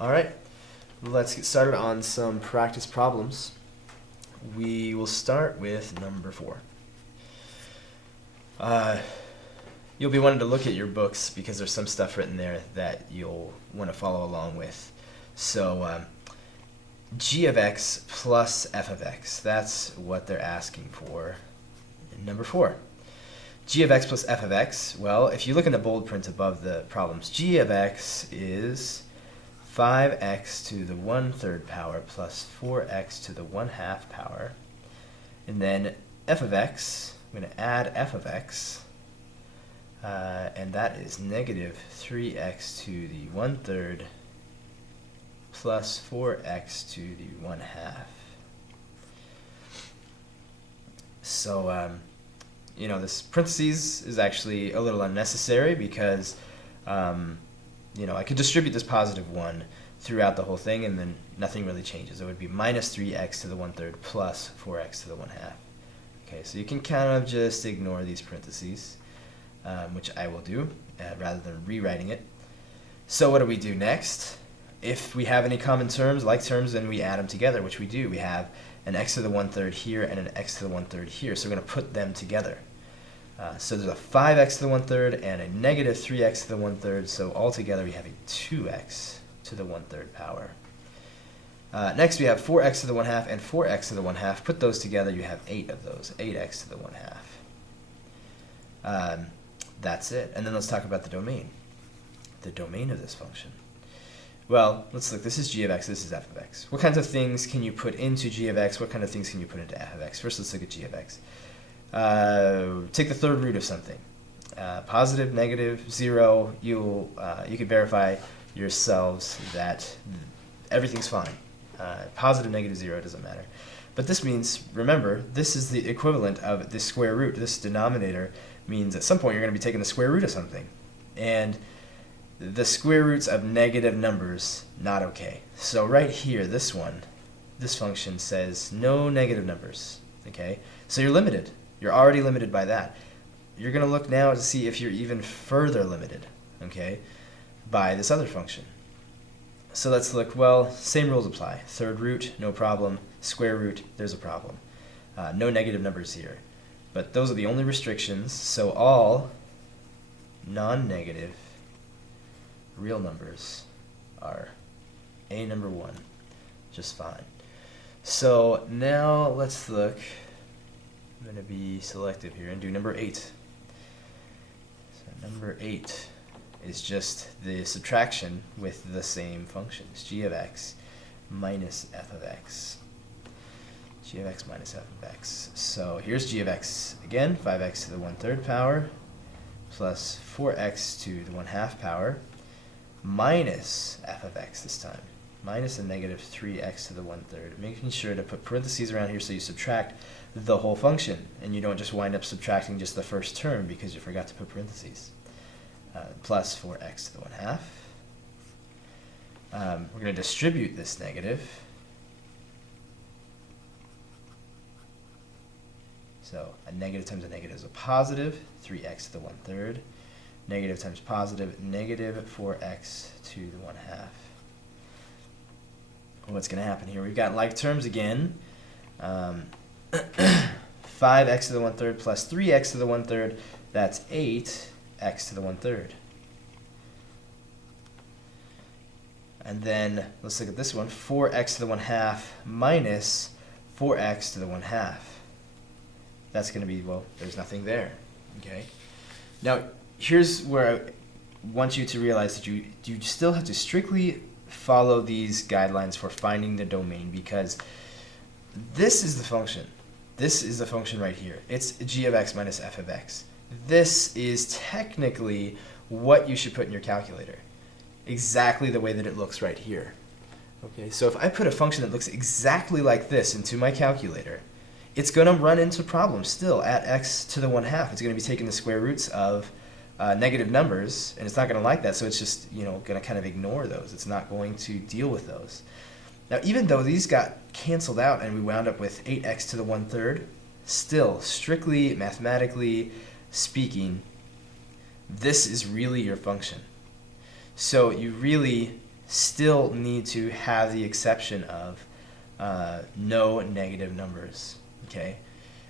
All right, let's get started on some practice problems. We will start with number 4. You'll be wanting to look at your books because there's some stuff written there that you'll want to follow along with. So g of x plus f of x, that's what they're asking for in number 4. G of x plus f of x, well, if you look in the bold print above the problems, g of x is 5x to the 1/3 power plus 4x to the 1/2 power. And then f of x, I'm going to add f of x, and that is negative 3x to the 1/3 plus 4x to the 1/2. So, this parentheses is actually a little unnecessary because I could distribute this positive 1 throughout the whole thing and then nothing really changes. It would be minus 3x to the 1/3 plus 4x to the 1/2. Okay, so you can kind of just ignore these parentheses, which I will do rather than rewriting it. So what do we do next? If we have any common terms, like terms, then we add them together, which we do. We have an x to the 1/3 here and an x to the 1/3 here, so we're going to put them together. So there's a 5x to the 1/3 and a negative 3x to the 1/3, so altogether we have a 2x to the 1/3 power. Next we have 4x to the 1/2 and 4x to the 1/2. Put those together, you have 8 of those, 8x to the 1/2. That's it. And then let's talk about the domain. The domain of this function. Well, let's look. This is g of x, this is f of x. What kinds of things can you put into g of x? What kind of things can you put into f of x? First, let's look at g of x. Take the third root of something. Positive, negative, 0, you can verify yourselves that everything's fine. Positive, negative, 0, doesn't matter. But this means, remember, this is the equivalent of the square root. This denominator means at some point you're going to be taking the square root of something. And the square roots of negative numbers, not okay. So right here, this function says no negative numbers. Okay? So you're limited. You're already limited by that. You're going to look now to see if you're even further limited, okay, by this other function. So let's look. Well, same rules apply. Third root, no problem. Square root, there's a problem. No negative numbers here. But those are the only restrictions, so all non-negative real numbers are a number 1, just fine. So now let's look. I'm going to be selective here and do number 8. So number 8 is just the subtraction with the same functions, g of x minus f of x. G of x minus f of x. So here's g of x again, 5x to the 1/3 power plus 4x to the 1/2 power minus f of x this time, minus a negative 3x to the 1/3, making sure to put parentheses around here so you subtract the whole function, and you don't just wind up subtracting just the first term because you forgot to put parentheses. Plus 4x to the 1/2. We're going to distribute this negative. So a negative times a negative is a positive, 3x to the 1/3. Negative times positive, negative 4x to the 1/2. What's going to happen here? We've got like terms again. 5x to the 1/3 plus 3x to the 1/3, that's 8x to the 1/3. And then let's look at this one, 4x to the 1/2 minus 4x to the 1/2. That's going to be, well, there's nothing there. Okay. Now, here's where I want you to realize that you still have to strictly follow these guidelines for finding the domain, because this is the function. This is the function right here. It's g of x minus f of x. This is technically what you should put in your calculator, exactly the way that it looks right here. Okay, so if I put a function that looks exactly like this into my calculator, it's going to run into problems still at x to the 1/2. It's going to be taking the square roots of negative numbers, and it's not going to like that, so it's just going to kind of ignore those. It's not going to deal with those. Now, even though these got canceled out and we wound up with 8x to the 1/3, still, strictly mathematically speaking, this is really your function. So you really still need to have the exception of no negative numbers. Okay.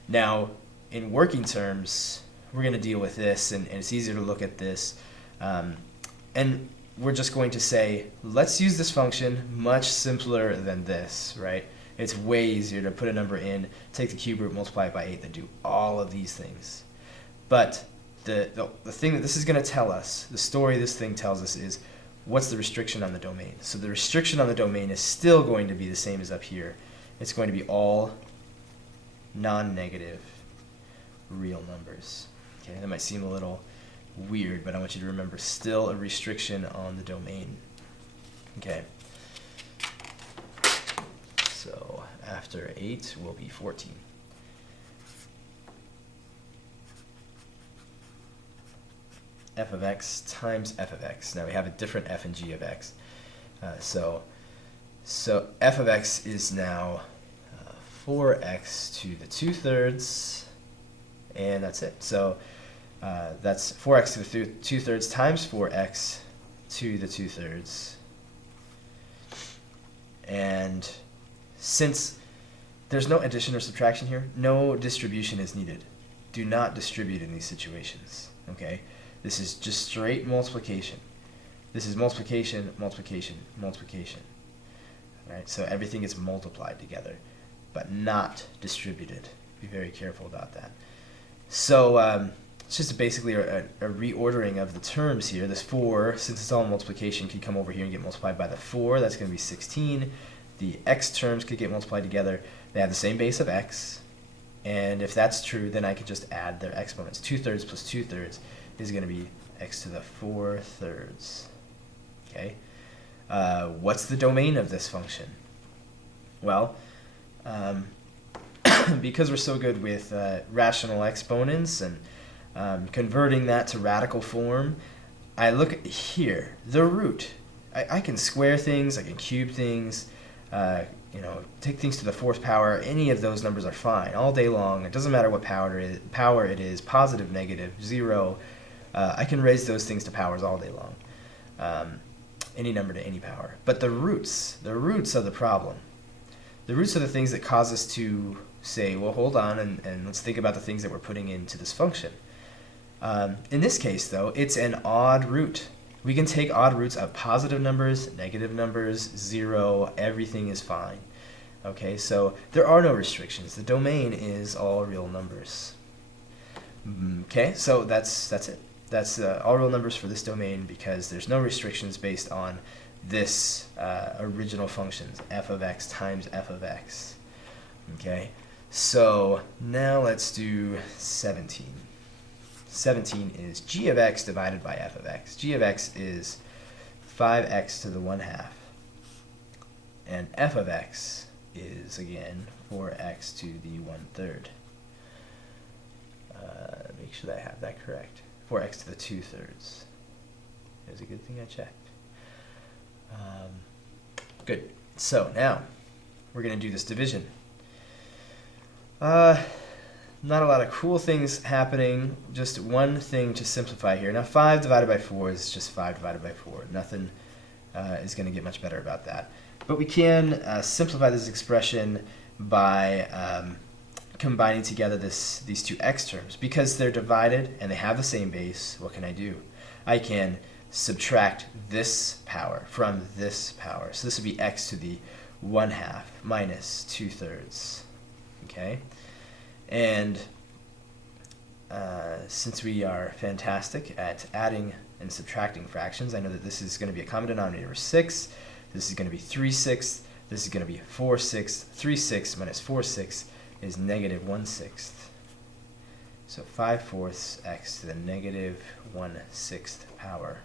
Now, in working terms, we're going to deal with this, and it's easier to look at this. And we're just going to say, let's use this function much simpler than this, right? It's way easier to put a number in, take the cube root, multiply it by 8, than do all of these things. But the thing that this is going to tell us, the story this thing tells us, is what's the restriction on the domain. So the restriction on the domain is still going to be the same as up here. It's going to be all non-negative real numbers. Okay, that might seem a little weird, but I want you to remember still a restriction on the domain. Okay. So after 8 will be 14. F of x times f of x. Now we have a different f and g of x. So f of x is now 4x to the 2/3, and that's it. So that's 4x to the 2/3 times 4x to the 2/3. And since there's no addition or subtraction here, no distribution is needed. Do not distribute in these situations, okay? This is just straight multiplication. This is multiplication, multiplication, multiplication. All right, so everything is multiplied together, but not distributed. Be very careful about that. So it's just basically a reordering of the terms here. This 4, since it's all multiplication, could come over here and get multiplied by the 4. That's going to be 16. The x terms could get multiplied together. They have the same base of x. And if that's true, then I could just add their exponents. 2/3 plus 2/3 is going to be x to the 4/3. Okay. What's the domain of this function? Well, because we're so good with rational exponents and converting that to radical form, I look at here, the root. I can square things, I can cube things, take things to the 4th power. Any of those numbers are fine all day long. It doesn't matter what power it is, positive, negative, 0. I can raise those things to powers all day long. Any number to any power. But the roots are the problem. The roots are the things that cause us to say, well, hold on, and let's think about the things that we're putting into this function. In this case, though, it's an odd root. We can take odd roots of positive numbers, negative numbers, 0, everything is fine. Okay, so there are no restrictions. The domain is all real numbers. Okay, so that's it. That's all real numbers for this domain because there's no restrictions based on this original functions, f of x times f of x. Okay, so now let's do 17. 17 is g of x divided by f of x. G of x is 5x to the 1/2. And f of x is, again, 4x to the 1/3. Make sure that I have that correct. 4x to the 2/3. It was a good thing I checked. Good. So now we're going to do this division. Not a lot of cool things happening. Just one thing to simplify here. Now 5 divided by 4 is just 5 divided by 4. Nothing is going to get much better about that. But we can simplify this expression by combining together these two x terms. Because they're divided and they have the same base, what can I do? I can subtract this power from this power. So this would be x to the 1/2 minus 2/3. Okay? And since we are fantastic at adding and subtracting fractions, I know that this is going to be a common denominator of 6. This is going to be 3/6. This is going to be 4/6. 3/6 minus 4/6 is negative 1/6. So 5/4 x to the negative 1/6 power.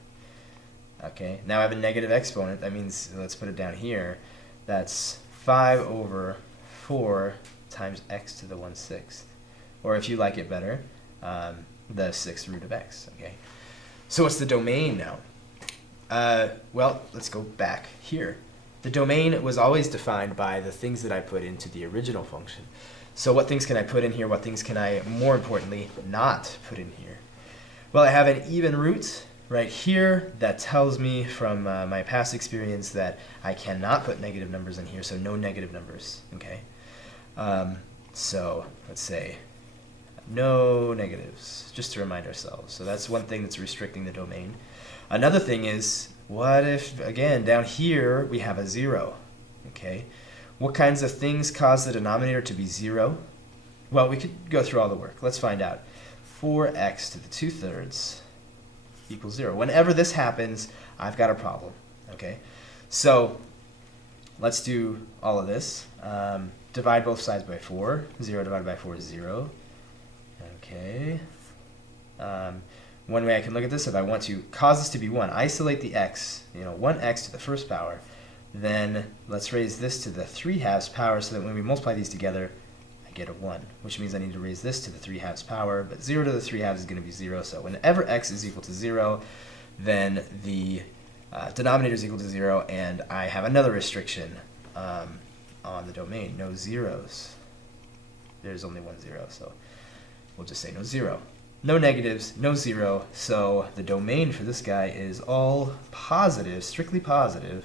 Okay, now I have a negative exponent. That means, let's put it down here, that's 5 over 4 times x to the 1/6. Or if you like it better, the 6th root of x. Okay. So what's the domain now? Well, let's go back here. The domain was always defined by the things that I put into the original function. So what things can I put in here? What things can I, more importantly, not put in here? Well, I have an even root, right here, that tells me from my past experience that I cannot put negative numbers in here, so no negative numbers, okay? So let's say no negatives, just to remind ourselves. So that's one thing that's restricting the domain. Another thing is, what if, again, down here we have a 0, okay? What kinds of things cause the denominator to be 0? Well, we could go through all the work. Let's find out. 4x to the 2/3 equals 0. Whenever this happens, I've got a problem, okay? So let's do all of this. Divide both sides by 4. 0 divided by 4 is 0. Okay. One way I can look at this, if I want to cause this to be 1, isolate the x, 1x to the first power. Then let's raise this to the 3/2 power so that when we multiply these together, I get a 1, which means I need to raise this to the 3/2 power, but 0 to the 3/2 is going to be 0. So whenever x is equal to 0, then the denominator is equal to 0, and I have another restriction on the domain, no zeros. There's only one 0, so we'll just say no 0. No negatives, no 0, so the domain for this guy is all positive, strictly positive,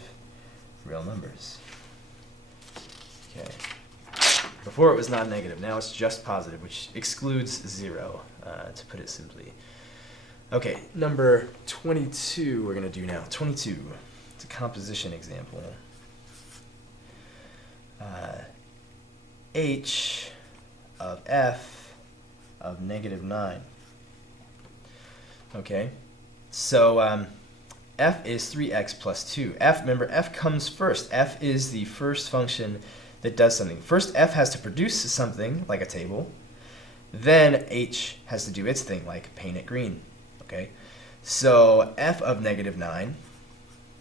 real numbers. Okay. Before it was non-negative, now it's just positive, which excludes 0, to put it simply. Okay, number 22 we're going to do now. 22, it's a composition example. H of f of -9. Okay, so f is 3x plus 2. Remember, f comes first. F is the first function that does something. First, f has to produce something, like a table. Then h has to do its thing, like paint it green. Okay, so f of -9,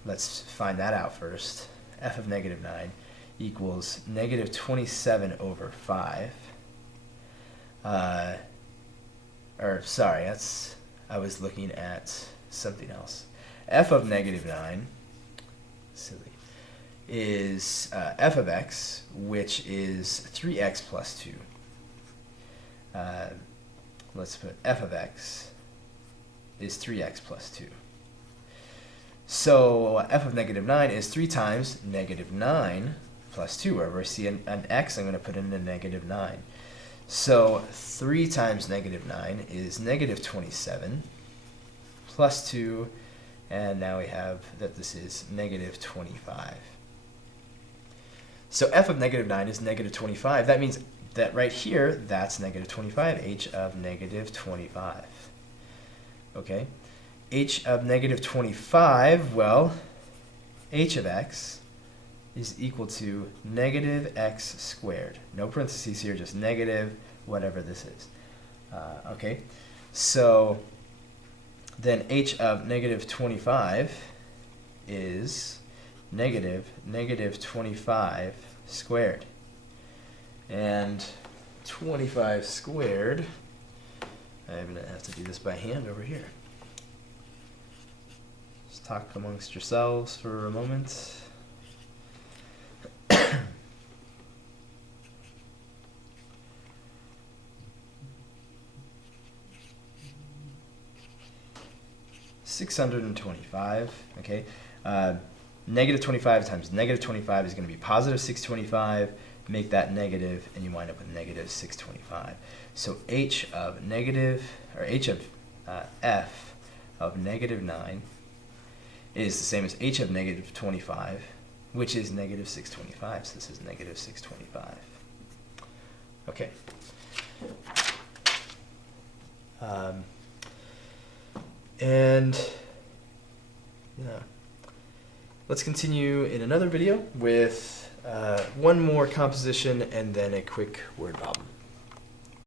let's find that out first. F of -9 equals -27 over 5. I was looking at something else. F of -9, silly, is f of x, which is 3x plus 2. Let's put f of x is 3x plus 2. So f of -9 is 3 times -9 plus 2. Wherever I see an x, I'm going to put in a -9. So 3 times -9 is -27 plus 2, and now we have that this is -25. So f of -9 is -25. That means that right here, that's -25, h of -25. Okay, h of -25, well, h of x is equal to -x squared. No parentheses here, just negative, whatever this is. Okay, so then h of -25 is -25 squared. And 25 squared, I'm going to have to do this by hand over here. Just talk amongst yourselves for a moment. $625, okay? -25 times -25 is going to be positive 625. Make that negative, and you wind up with -625. So h of f of -9 is the same as h of -25, which is -625. So this is -625. Okay. And yeah, let's continue in another video with one more composition and then a quick word problem.